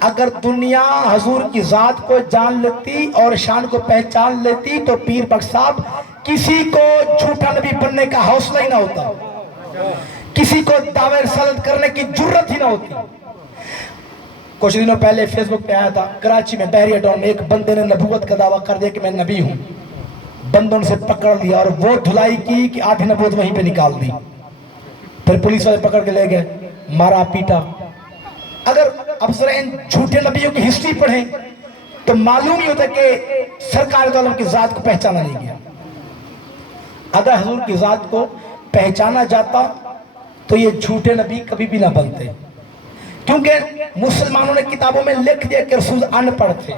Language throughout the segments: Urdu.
اگر دنیا حضور کی ذات کو جان لیتی اور شان کو پہچان لیتی تو پیر بخش صاحب کسی کو جھوٹا نبی بننے کا حوصلہ ہی نہ ہوتا، کسی کو دعوی رسالت کرنے کی جرت ہی نہ ہوتی۔ کچھ دنوں پہلے فیس بک پہ آیا تھا، کراچی میں بحریہ ٹاؤن میں ایک بندے نے نبوت کا دعویٰ کر دیا کہ میں نبی ہوں، بندوں نے پکڑ لیا اور وہ دھلائی کی کہ آدھی نبوت وہیں پہ نکال دی، پھر پولیس والے پکڑ کے لے گئے، مارا پیٹا۔ اگر اب ذرا ان جھوٹے نبیوں کی ہسٹری پڑھیں تو معلوم ہی ہوتا ہے کہ سرکار دو عالم کی ذات کو پہچانا نہیں گیا۔ اگر حضور کی ذات کو پہچانا جاتا تو یہ جھوٹے نبی کبھی بھی نہ بنتے، کیونکہ مسلمانوں نے کتابوں میں لکھ دیا کہ رسول ان پڑھ تھے،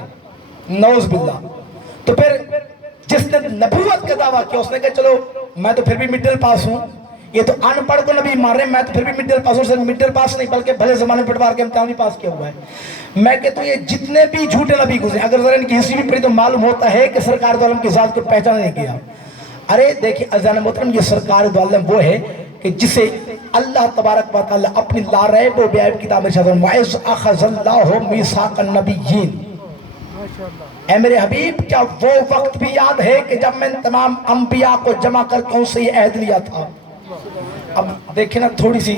نعوذ باللہ۔ تو پھر جس نے نبوت کا دعویٰ کیا اس نے کہا چلو میں تو پھر بھی مڈل پاس ہوں، یہ تو ان پڑھ کو نبی مار رہے ہیں، میں تو پھر بھی مڈل پاس ہوں، صرف مڈل پاس نہیں بلکہ بھلے زمانے پٹوار کے امتحان بھی پاس کیا ہوا ہے۔ میں کہتا ہوں یہ جتنے بھی جھوٹے نبی گزرے اگر ذرا ان کی ہسٹری بھی پڑھی تو معلوم ہوتا ہے کہ سرکار دو عالم کی ذات کو پہچانا نہیں کیا۔ ارے دیکھیں عزیزان محترم، یہ سرکار دو عالم وہ ہے کہ جسے اللہ تبارک و تعالی اپنی لا ریب و بے عیب کتاب میں ارشاد فرمایا وَإِذْ أَخَذَ اللَّهُ مِيثَاقَ النَّبِيِّينَ، اے میرے حبیب کیا وہ وقت بھی یاد ہے کہ جب میں تمام انبیاء کو جمع کر کے ان سے یہ عہد لیا تھا۔ اب دیکھیں نا تھوڑی سی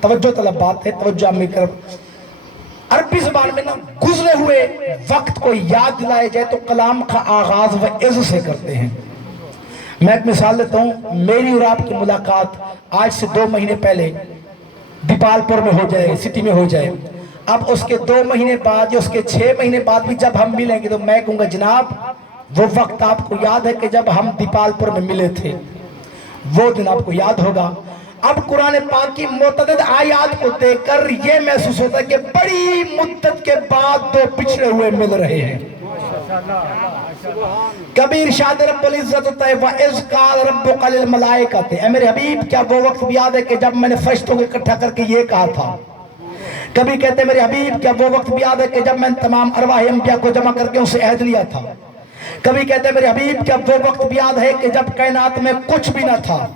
توجہ طلب بات ہے، توجہ امی کرب، عربی زبان میں نا گزرے ہوئے وقت کو یاد دلائے جائے تو کلام کا آغاز وَإِذْ سے کرتے ہیں۔ میں ایک مثال دیتا ہوں، میری اور آپ کی ملاقات آج سے 2 مہینے پہلے دیپال پور میں ہو جائے، سٹی میں ہو جائے، اب اس کے 2 مہینے بعد یا اس کے 6 مہینے بعد بھی جب ہم ملیں گے تو میں کہوں گا جناب وہ وقت آپ کو یاد ہے کہ جب ہم دیپال پور میں ملے تھے، وہ دن آپ کو یاد ہوگا۔ اب قرآن پاک کی متعدد آیات کو دیکھ کر یہ محسوس ہوتا ہے کہ بڑی مدت کے بعد 2 پچھڑے ہوئے مل رہے ہیں۔ کبھی ارشاد رب العزت ہوتا ہے وَإِذْ قَالَ رَبُّكَ لِلْمَلَائِكَةِ، اے میرے حبیب کیا وہ وقت بھی یاد ہے کہ جب میں نے فرشتوں کو اکٹھا کر کے یہ کہا تھا۔ کبھی کہتے ہیں میرے حبیب کیا وہ وقت بھی یاد ہے کہ جب میں تمام ارواح انبیاء کو جمع کر کے ان سے عہد لیا تھا۔ کبھی کہتے ہیں میرے حبیب کیا وہ وقت بھی یاد ہے کہ جب کائنات میں کچھ بھی نہ تھا،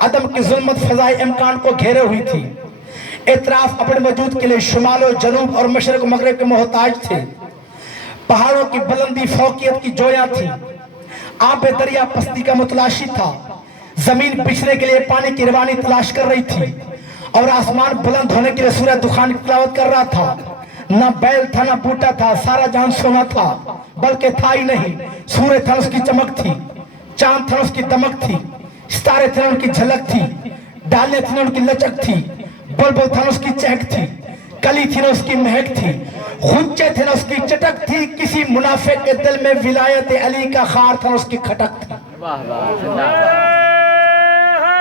عدم کی ظلمت فضائے امکان کو گھیرے ہوئی تھی، اعتراف اپنے وجود کے لیے شمال و جنوب اور مشرق و مغرب کے محتاج تھے، پہاڑوں کی بلندی فوقیت کی جویاں تھی، آب دریا پستی کا متلاشی تھا، زمین بچھنے کے لیے پانی کی روانی تلاش کر رہی تھی، اور آسمان بلند ہونے کے لیے سورہ دخان کی تلاوت کر رہا تھا۔ نہ بیل تھا نہ بوٹا تھا، سارا جہان سونا تھا، بلکہ تھا ہی نہیں، سورج تھا اس کی چمک تھی، چاند تھا اس کی دمک تھی، ستارے تھے ان کی جھلک تھی، ڈالیں تھیں ان کی لچک تھی، بلبل تھا اس کی چہک تھی، کلی تھی نہ اس کی مہک تھی، غنچے تھے نہ اس کی چٹک تھی، کسی منافق کے دل میں ولایت علی کا خار تھا نہ اس کی کھٹک تھی۔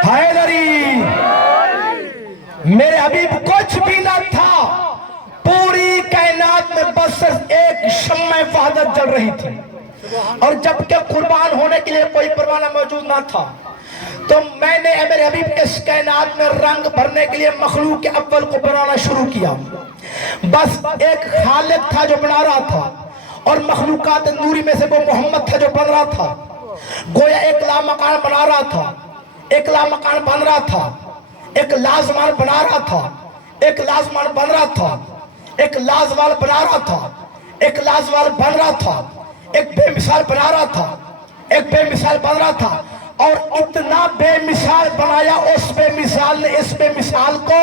حیدری میرے حبیب کچھ بھی نہ تھا، پوری کائنات میں بس صرف ایک شمع وحدت جل رہی تھی، اور جب کہ قربان ہونے کے لیے کوئی پروانہ موجود نہ تھا تو میں نے اے میرے حبیب اس کائنات میں رنگ بھرنے کے لیے مخلوق کے اول کو بنانا شروع کیا۔ بس ایک خالق تھا جو بنا رہا تھا، اور مخلوقات نوری میں سے وہ محمد تھا جو بن رہا تھا، گویا ایک لامکان بنا رہا تھا، ایک لامکان بن رہا تھا، ایک لازمان بنا رہا تھا، ایک لازمان بن رہا تھا، ایک لازوال بنا رہا تھا، ایک لازوال بن رہا تھا، ایک بے مثال بنا رہا تھا، ایک بے مثال بن رہا تھا، اور اتنا بے مثال بنایا اس بے مثال نے اس بے مثال کو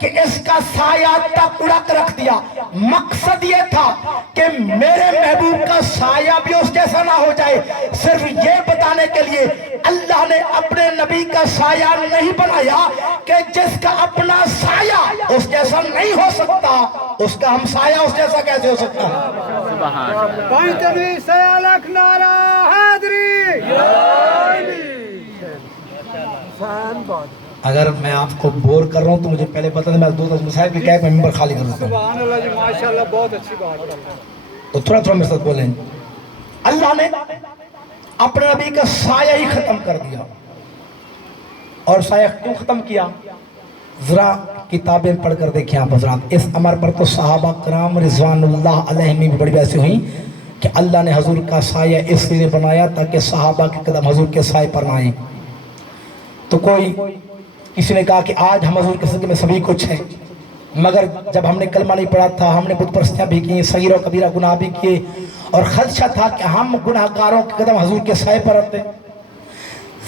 کہ اس کا سایہ تک اڑا کر رکھ دیا۔ مقصد یہ تھا کہ میرے محبوب کا سایہ بھی اس جیسا نہ ہو جائے، صرف یہ بتانے کے لیے اللہ نے اپنے نبی کا سایہ نہیں بنایا کہ جس کا اپنا سایہ اس جیسا نہیں ہو سکتا اس کا ہم سایہ اس جیسا کیسے ہو سکتا ہے؟ پانچویں سیالک نعرہ حیدری۔ اگر میں آپ کو بور کر رہا ہوں تو مجھے پہلے بتا دیں، میں 2 مسائل کے کہہ میں ممبر خالی کر دیتا ہوں۔ سبحان اللہ جی، ماشاءاللہ بہت اچھی بات ہے، تو تھوڑا تھوڑا میرے ساتھ بولیں۔ اللہ نے اپنے نبی کا سایہ ہی ختم کر دیا، اور سایہ کیوں ختم کیا؟ ذرا کتابیں پڑھ کر دیکھیں آپ حضرات، اس امر پر تو صحابہ کرام رضوان اللہ علیہ میں بھی بڑی بحثیں ہوئیں کہ اللہ نے حضور کا سایہ اس لیے بنایا تاکہ صحابہ کے قدم حضور کے سائے پر نہ آئیں۔ تو کسی نے کہا کہ آج ہم حضور کے صدقے میں سبھی کچھ ہیں، مگر جب ہم نے کلمہ نہیں پڑھا تھا، ہم نے بت پرستیاں بھی کی، صغیر و کبیرہ گناہ بھی کیے، اور خدشہ تھا کہ ہم گناہگاروں کے قدم حضور کے سائے پر رکھتے۔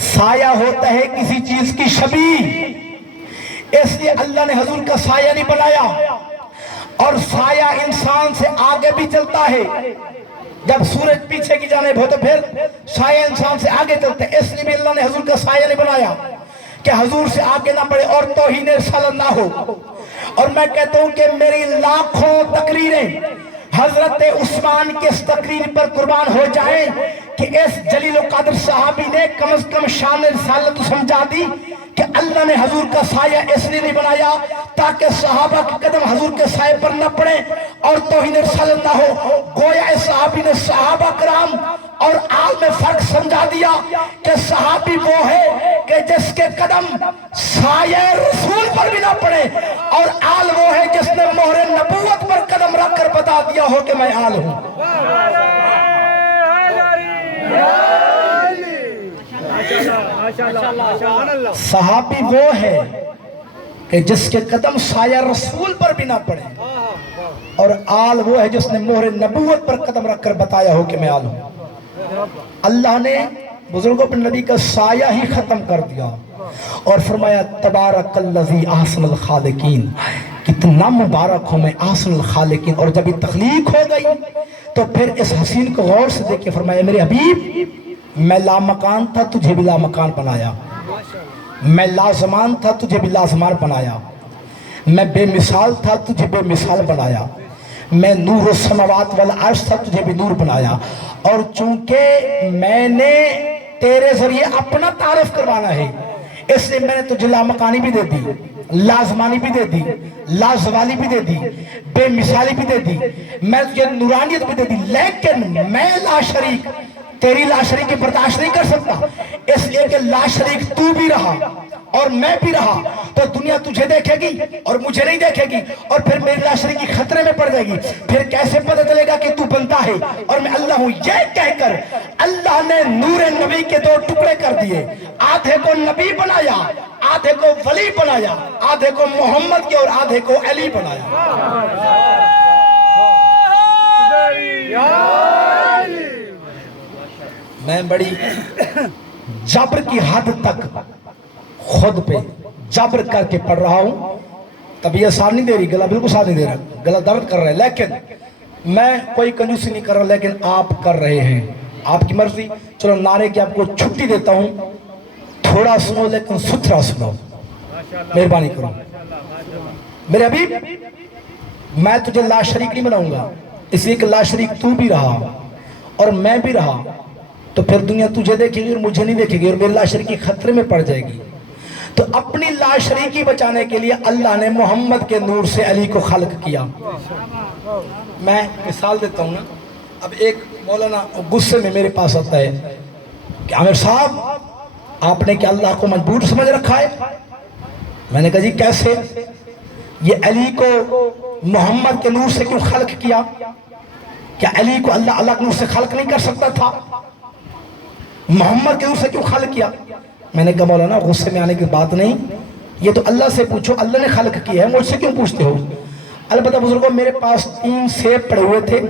سایہ ہوتا ہے کسی چیز کی شبیہ، اس لیے اللہ نے حضور کا سایہ نہیں بنایا، اور سایہ انسان سے آگے بھی چلتا ہے، جب سورج پیچھے کی جانب ہو تو پھر سایہ انسان سے آگے چلتا ہے، اس لیے بھی اللہ نے حضور کا سایہ نہیں بنایا کہ حضور سے آگے نہ بڑھے اور توہین رسالت نہ ہو۔ اور میں کہتا ہوں کہ میری لاکھوں تقریریں حضرت عثمان کے اس تقریر پر قربان ہو جائیں کہ اس جلیل و قادر صحابی نے کم از کم شان رسالت سمجھا دی کہ اللہ نے حضور کا سایہ اس لیے نہیں بنایا تاکہ صحابہ کے قدم حضور کے سائے پر نہ پڑے اور توہین رسالت نہ ہو۔ گویا اس صحابی نے صحابہ کرام اور آل میں فرق سمجھا دیا کہ صحابی وہ ہے کہ جس کے قدم سایہ رسول پر بھی نہ پڑے، اور آل وہ ہے جس نے مہر نبوت پر قدم رکھ کر بتا دیا ہو کہ میں آل ہوں۔ صحابی وہ ہے کہ جس کے قدم سایہ رسول پر بھی نہ پڑے، اور آل وہ ہے جس نے مہر نبوت پر قدم رکھ کر بتایا ہو کہ میں آل ہوں۔ اللہ نے بزرگوں پر نبی کا سایہ ہی ختم کر دیا اور فرمایا تبارک الذی احسن الخالقین، کتنا مبارک ہوں میں احسن الخالقین۔ اور جب یہ تخلیق ہو گئی تو پھر اس حسین کو غور سے دیکھ کے فرمایا میرے حبیب میں لامکان تھا تجھے بھی لامکان بنایا، میں لازمان تھا تجھے بھی لازمان بنایا، میں بے مثال تھا تجھے بے مثال بنایا، میں نور السماوات والعرش تھا تجھے بھی نور بنایا، اور چونکہ میں نے تیرے ذریعے اپنا تعارف کروانا ہے اس لیے میں نے تجھے لامکانی بھی دے دی، لازمانی بھی دے دی، لازوالی بھی دے دی، بے مثالی بھی دے دی، میں تجھے نورانیت بھی دے دی، لیکن میں لا شریک تیری لا شریکی برداشت نہیں کر سکتا، اس لیے کہ لا شریک تو بھی رہا اور میں بھی رہا تو دنیا تجھے دیکھے گی اور مجھے نہیں دیکھے گی، اور پھر میری لا شریکی خطرے میں پڑ جائے گی، پھر کیسے پتہ چلے گا کہ تو بنتا ہے اور میں اللہ ہوں۔ یہ کہہ کر اللہ نے نور نبی کے دو ٹکڑے کر دیے، آدھے کو نبی بنایا، آدھے کو ولی بنایا، آدھے کو محمد کے اور آدھے کو علی بنایا۔ میں بڑی جبر کی حد تک خود پہ جبر کر کے پڑھ رہا ہوں، طبیعت ساتھ نہیں دے رہی، گلا بالکل ساتھ نہیں دے رہا، گلا درد کر رہا ہے، لیکن میں کوئی کنجوسی نہیں کر رہا، لیکن آپ کر رہے ہیں، آپ کی مرضی۔ چلو نعرے کی آپ کو چھٹی دیتا ہوں، تھوڑا سنو لیکن ستھرا سنو، مہربانی کرو۔ میرے حبیب میں تجھے لا شریک نہیں بناؤں گا، اس لیے کہ لا شریک تو بھی رہا اور میں بھی رہا تو پھر دنیا تجھے دیکھے گی اور مجھے نہیں دیکھے گی، اور میری لا شریکی خطرے میں پڑ جائے گی۔ تو اپنی لا شریکی بچانے کے لیے اللہ نے محمد کے نور سے علی کو خلق کیا۔ میں مثال دیتا ہوں نا، اب ایک مولانا غصے میں میرے پاس آتا ہے کہ عامر صاحب آپ نے کیا اللہ کو مجبور سمجھ رکھا ہے؟ میں نے کہا جی کیسے؟ یہ علی کو محمد کے نور سے کیوں خلق کیا؟ کیا علی کو اللہ الگ نور سے خلق نہیں کر سکتا تھا؟ محمد کے نور سے کیوں خلق کیا؟ میں نے کہا مولانا غصے میں آنے کی بات نہیں، یہ تو اللہ سے پوچھو، اللہ نے خلق کیا ہے، مجھ سے کیوں پوچھتے ہو؟ البتہ بزرگوں میرے پاس 3 سیب پڑے ہوئے تھے،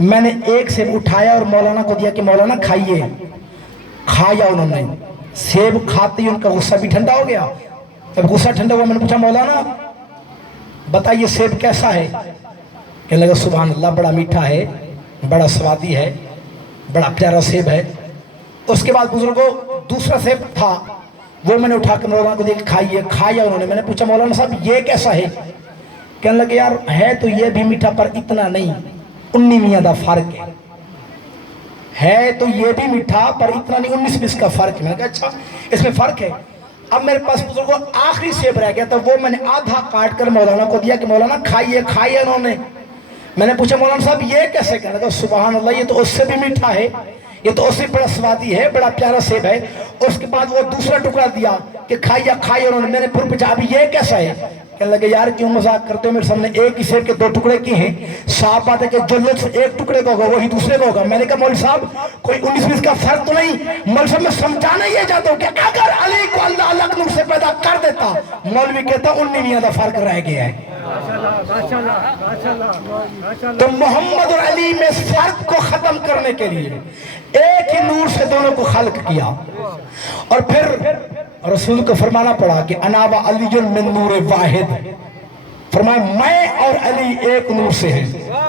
میں نے ایک سیب اٹھایا اور مولانا کو دیا کہ مولانا کھائیے، کھایا انہوں نے، سیب کھاتے ہی ان کا غصہ بھی ٹھنڈا ہو گیا۔ جب غصہ ٹھنڈا ہوا میں نے پوچھا مولانا بتائیے سیب کیسا ہے؟ کہنے لگا سبحان اللہ بڑا میٹھا ہے، بڑا سوادی ہے، بڑا پیارا سیب ہے۔ اس کے بعد بزرگوں دوسرا سیب تھا، وہ میں نے اٹھا کے مولانا کو دیا کہ کھائیے، کھایا انہوں نے۔ میں نے پوچھا مولانا صاحب یہ کیسا ہے؟ کہنے لگے یار ہے تو یہ بھی میٹھا پر اتنا نہیں، 19 دا فرق ہے تو یہ بھی میٹھا پر اتنا نہیں، 19 کا فرق ہے۔ میں نے کہا اچھا اس میں فرق ہے۔ اب میرے پاس بزرگوں آخری سیب رہ گیا تھا، وہ میں نے آدھا کاٹ کر مولانا کو دیا کہ مولانا کھائیے، کھائیے انہوں نے۔ میں نے پوچھا مولانا صاحب یہ کیسے؟ کہنے لگا سبحان اللہ یہ تو اس سے بھی میٹھا ہے، یہ تو اس سے بڑا سوادی ہے، بڑا پیارا سیب ہے۔ اس کے بعد وہ دوسرا ٹکڑا دیا کہ کھائیے، کھائیے انہوں نے۔ میں نے پھر پوچھا ابھی یہ کیسا ہے؟ کہنے لگے یار کیوں مذاق کرتے ہو، میرے سامنے ایک ہی سیب کے 2 ٹکڑے کیے ہیں، صاف بات ہے کہ جو لطف ایک ٹکڑے کا ہوگا وہی دوسرے کا ہوگا۔ میں نے کہا مولوی صاحب کوئی 19-20 کا فرق تو نہیں؟ مولوی صاحب میں سمجھانا یہ چاہتا ہوں کہ اگر علی کو اللہ الگ نور سے پیدا کر دیتا، مولوی کہتا 19 دا فرق رہ گیا ہے۔ تو محمد اور علی میں فرق کو ختم کرنے کے لیے ایک ہی نور سے دونوں کو خلق کیا، اور پھر رسول کو فرمانا پڑا کہ انا و علی من نور واحد، فرمایا میں اور علی ایک نور سے ہیں، میرا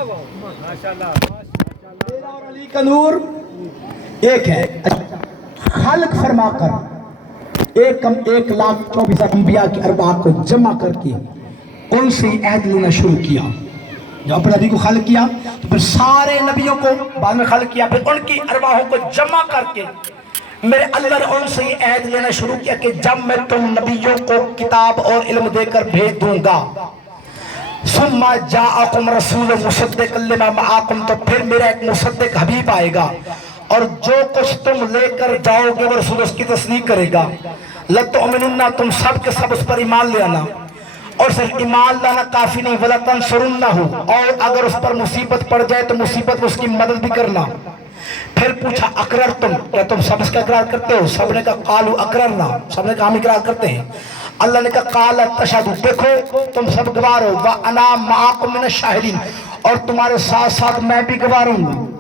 اور علی کا نور ایک ہے۔ خلق فرما کر 1,24,000 انبیاء کی ارواح کو جمع کر کے ان سے عہد لینا شروع کیا۔ جب اپنے نبی کو خلق کیا تو پھر سارے نبیوں کو بعد میں خلق کیا، پھر ان کی ارواحوں کو جمع کر کے میرے اللہ نے ان سے یہ عہد لینا شروع کیا کہ جب میں تم نبیوں کو کتاب اور علم دے کر بھیج دوں گا، ثم جاءکم رسول مصدق لما معاکم، تو پھر میرا ایک مصدق حبیب آئے گا اور جو کچھ تم لے کر جاؤ گے وہ رسول اس کی تصدیق کرے گا۔ لَتُؤْمِنُنَّ، تم سب کے سب اس پر ایمان لے آنا، اور صرف ایمان لانا کافی نہیں، وَلَتَنْصُرُنَّهُ، اور اگر اس پر مصیبت پڑ جائے تو مصیبت میں اس کی مدد بھی کرنا۔ پھر پوچھا اقررتم، کیا تم سب اس کا اقرار کرتے ہو؟ سب نے کہا قالوا اقررنا، سب نے کہا ہم اقرار کرتے ہیں۔ اللہ نے کہا قال تشہدوا، دیکھو تم سب گواہ ہو، وَأَنَا مَعَكُم مِّنَ الشَّاهِدِينَ، اور تمہارے ساتھ ساتھ میں بھی گواہ ہوں۔